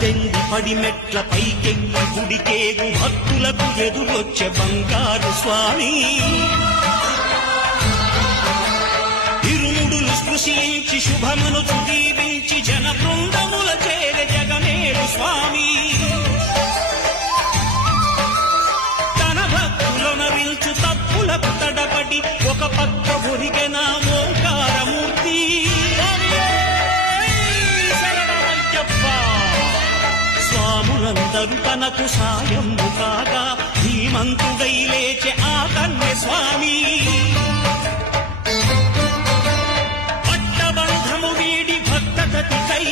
18 పడిమెట్ల పైకెక్కి గుడికేగు భక్తులకు ఎదురొచ్చే బంగారు స్వామి ఇరుముడులు స్పృశించి శుభమును దీవించి జన బృందముల చేరే జగమేడు స్వామి తన భక్తులనరిల్చు తప్పులకు తడబడి ఒక పక్క ఒరిగెన ఓంకారమూర్తి స్వాములందరూ తనకు సాయము కాగా ధీమంతుడై లేచే ఆ కన్య స్వామి పట్టబంధము వీడి భక్తతతికై